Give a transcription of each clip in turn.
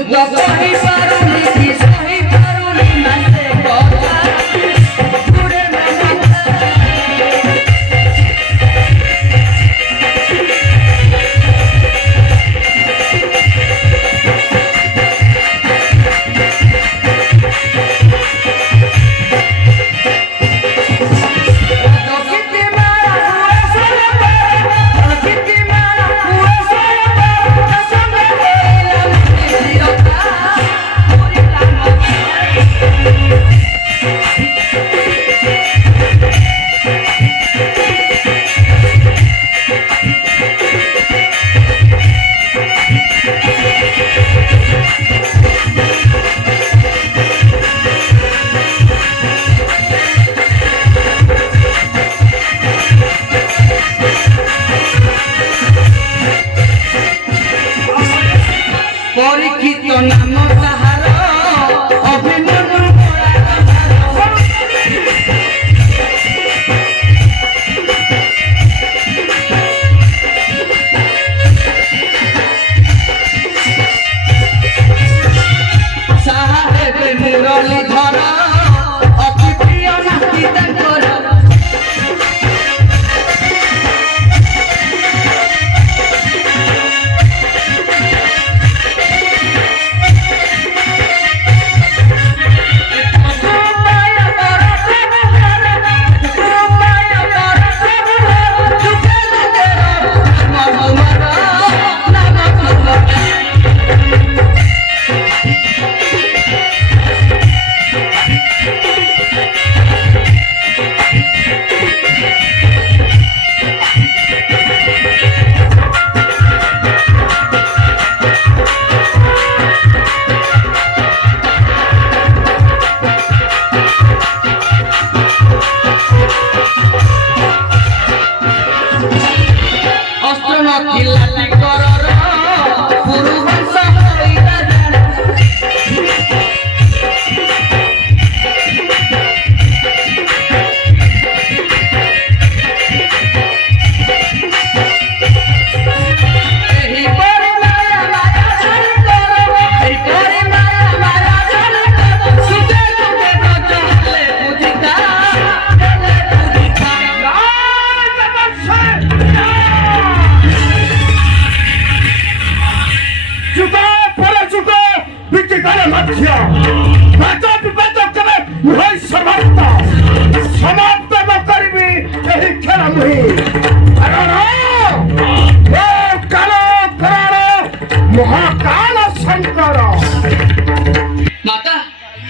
तो कहीं पारुनी की सही पारुनी मसे बोला पूरे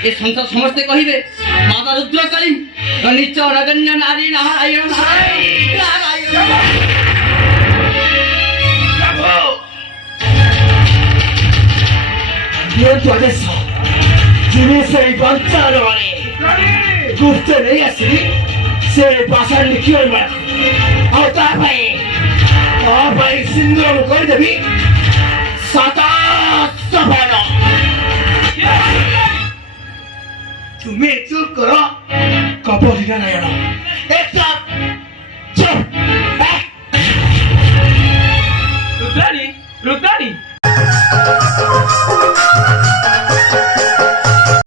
ये संसार समझते कहिबे माता रुद्र काली निच नगण्य नारी नारायण नारायण ये द्वादश जिन्हें से बंचार वाले गुप्त नहीं असली से भाषा लिखी हुई बड़ा और भाई सिंदूर में कोई दबी साता सफाना तुम्हें चुप करो कपोरी का नहीं आना एक साथ चुप रुद्रानी रुद्रानी